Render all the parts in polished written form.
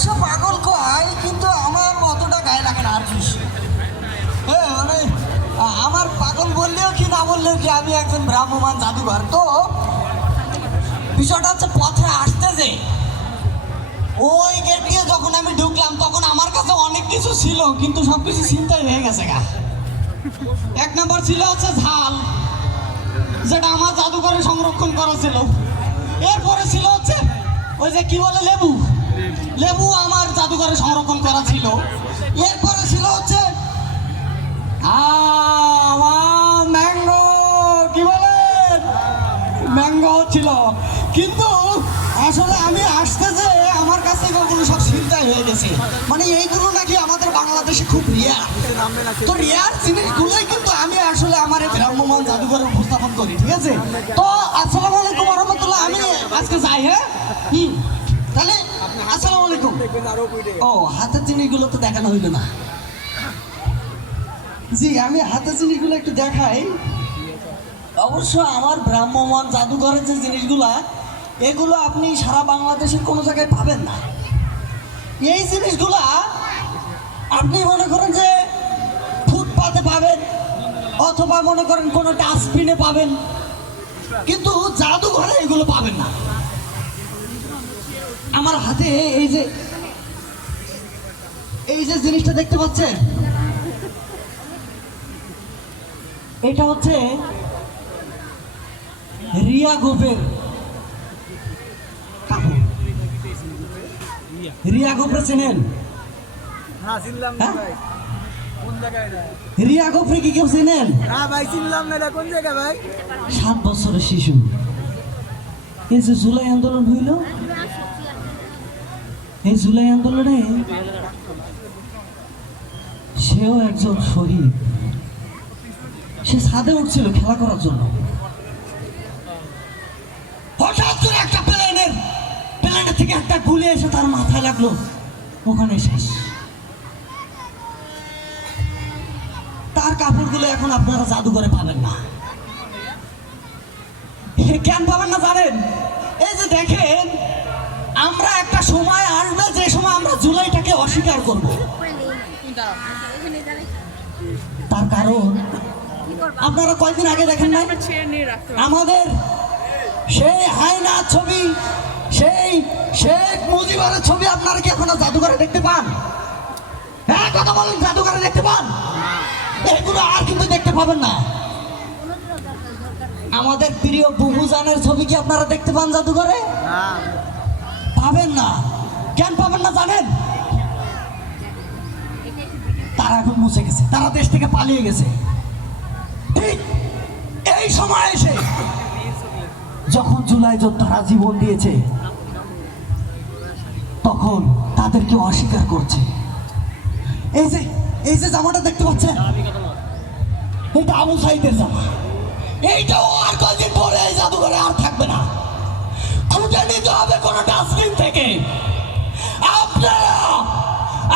অবশ্য পাগল কয়, কিন্তু আমার অতটা গায়ে লাগে না আর কি। হ্যাঁ মানে আমার পাগল বললেও কি না বললেও কি, আমি একজন ভ্রাম্যমান জাদুঘর। তো বিষয়টা হচ্ছে পথে আসতে যে ওই গেট দিয়ে যখন আমি ঢুকলাম তখন আমার কাছে অনেক কিছু ছিল, কিন্তু সবকিছু চিন্তাই হয়ে গেছে গা। এক নম্বর ছিল হচ্ছে ঝাল, যেটা আমার জাদুঘরে সংরক্ষণ করা ছিল। এরপরে ছিল হচ্ছে ওই যে কি বলে লেবু, লেবু আমার জাদুঘরে সংরক্ষণ করা ছিল। এরপরে ছিল হচ্ছে ম্যাঙ্গো, কি বলেন, ম্যাঙ্গো ছিল। কিন্তু আসলে আমি আসতে যে আমার কাছে ওগুলো সব চিন্তাই হয়ে গেছে। মানে এইগুলো নাকি আমাদের বাংলাদেশে খুব রিয়ার। তো রিয়ার জিনিসগুলোই কিন্তু আমি আসলে আমার এই ভ্রাম্যমান জাদুঘরে উপস্থাপন করি। ঠিক আছে, তো আসসালামু আলাইকুম রহমতুল্লাহ। আমি আজকে যাই। হ্যাঁ তাহলে আসসালামু আলাইকুম। ও হাতের জিনিসগুলো তো দেখানো হইলো না। জি আমি হাতের জিনিসগুলো একটু দেখাই। অবশ্য আমার ভ্রাম্যমান জাদুঘরের যে জিনিসগুলা, এগুলো আপনি সারা বাংলাদেশের কোনো জায়গায় পাবেন না। এই জিনিসগুলা আপনি মনে করেন যে ফুটপাতে পাবেন, অথবা মনে করেন কোনো ডাস্টবিনে পাবেন, কিন্তু জাদুঘরে এগুলো পাবেন না। আমার হাতে এই যে জিনিসটা দেখতে পাচ্ছেন, এটা হচ্ছে রিয়া গোপের কাপড়। রিয়া গোপরে চেনেন? রিয়া গোপরে কি কেউ চেনেন? 7 বছরের শিশু। এই যে জুলাই আন্দোলন হইল, এই জুলাই আন্দোলনে সেও একজন শহীদ। সে ছাদে উঠছিল খেলা করার জন্য, হঠাৎ করে একটা প্লেনের থেকে একটা গুলি এসে তার মাথায় লাগলো, ওখানে শেষ। তার কাপড়গুলো এখন আপনারা জাদুঘরে পাবেন না। কেন পাবেন না জানেন? এই যে দেখেন, আমরা একটা সময় আসবে যে সময় আমরা জুলাইটাকে অস্বীকার করব। তার কারণ আপনারা কয়েকদিন আগে দেখেন না, আমাদের সেই হায়নার ছবি, সেই শেখ মুজিবের ছবি আপনারা কি এখনো জাদুঘরে দেখতে পান? হ্যাঁ কথা বলেন, জাদুঘরে দেখতে পান? এগুলো আর কিন্তু দেখতে পাবেন না। আমাদের প্রিয় বুবুজানের ছবি কি আপনারা দেখতে পান জাদুঘরে? পাবেন না। কেন পাবেন না জানেন? তারা এখন মুছে গেছে, তারা দেশ থেকে পালিয়ে গেছে। ঠিক এই সময় এসে যখন জুলাই যোদ্ধারা জীবন দিয়েছে, তখন তাদেরকে অস্বীকার করছে। এই যে জামাটা দেখতে পাচ্ছেন, এটা আবু সাইদের জামা। এইটাও আর কয়েকদিন পরে এই জাদুঘরে আর থাকবে না। খুঁজে নিতে হবে কোনো ডাস্টবিন থেকে।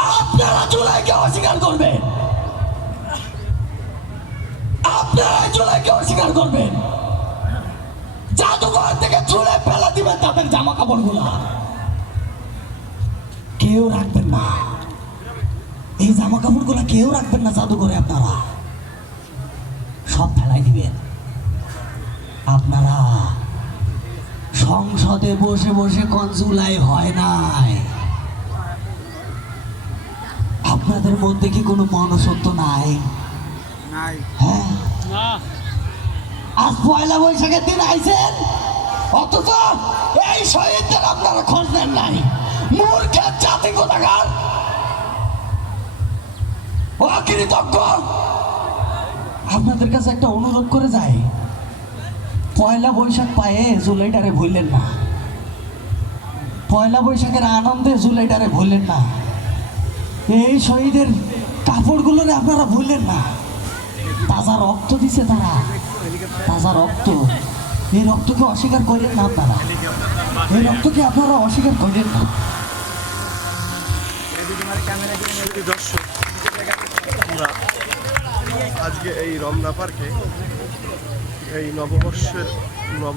আপনারা জুলাইকে অস্বীকার করবেন, আপনারা জুলাইকে অস্বীকার করবেন। জাদুঘর থেকে চুলে ফেলা দিবেন তাদের জামা কাপড় গুলা, কেউ রাখবেন না। এই জামা কাপড় গুলা কেউ রাখবেন না জাদুঘরে, আপনারা সব ফেলাই দিবেন। আপনারা সংসদে বসে বসে কোন জুলাই হয় নাই? আপনাদের মধ্যে কি কোনো মনুষ্যত্ব নাই? হ্যাঁ, আজ পয়লা বৈশাখের দিন আইছেন, অথচ এই শহীদদের আপনারা খোঁজ নেন নাই। মূর্খের জাতি কোথাকার, অকৃতজ্ঞ। আপনাদের কাছে একটা অনুরোধ করে যাই, পয়লা বৈশাখ পায়ে জুলাইটারে ভুললেন না। পয়লা বৈশাখের আনন্দে জুলাইটারে ভুললেন না। এই শহীদের কাপড়গুলোরে আপনারা ভুললেন না। তাজা রক্ত দিছে তারা, তাজা রক্ত। এই রক্তকে অস্বীকার করেন না আপনারা, এই রক্তকে আপনারা অস্বীকার করেন না। আমরা আজকে এই রমনা পার্কে এই নববর্ষের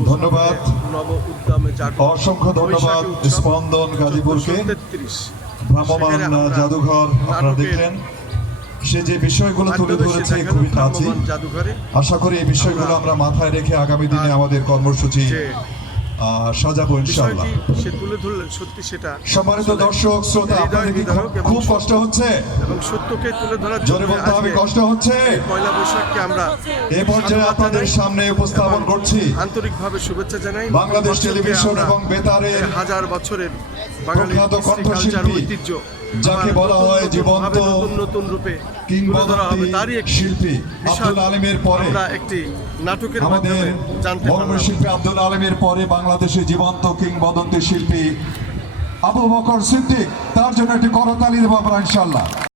ধন্যবাদ, নব উদ্যমে অসংখ্য ধন্যবাদ স্পন্দন গাজীপুরকে। 33 ভ্রাম্যমান সেখানে আমরা জাদুঘর আপনারা নাটকের দেখলেন, সে যে বিষয়গুলো তুলে মাধ্যমে ধরেছে সে খুবই দেখালো টাচি। ভ্রাম্যমান জাদুঘরে আশা করি এই বিষয়গুলো আমরা মাথায় রেখে আগামী দিনে আমাদের কর্মসূচি যে সাজাবো ইনশাআল্লাহ। বিষয়টি সে তুলে ধরলেন, সত্যি সেটা সম্মানিত আসলে দর্শক শ্রোতা, হৃদয় আপনাদের কি বিদারক এবং খুব কষ্ট হচ্ছে? এবং সত্যকে তুলে ধরার জোরে জন্য বলতে হবে, আজকে কষ্ট হচ্ছে? পয়লা বৈশাখকে আমরা এ পর্যায়ে সাধুবাদ আপনাদের জানাই সামনে উপস্থাপন এবং করছি আন্তরিকভাবে শুভেচ্ছা জানাই বাংলাদেশ বছরকে টেলিভিশন আমরা এবং বেতারের হাজার বছরের বাঙালির প্রখ্যাত কণ্ঠশিল্পী কণ্ঠশিল্পী, ঐতিহ্য যাকে আবার বলা নতুন হয় নতুন জীবন্ত ভাবে নতুন নতুন রূপে তুলে ধরা হবে। কিংবদন্তি তারই একটি শিল্পী বিশাল আব্দুল আলিমের পরে, আমরা একটি নাটকের আমাদের মাধ্যমে জানতে পারলাম। মর্মশিল্পী আব্দুল আলিমের পরে বাংলাদেশে জীবন্ত কিংবদন্তি শিল্পী আবু বকর সিদ্দিক, তার জন্য একটি করতালি দেবো আমরা ইনশাআল্লাহ।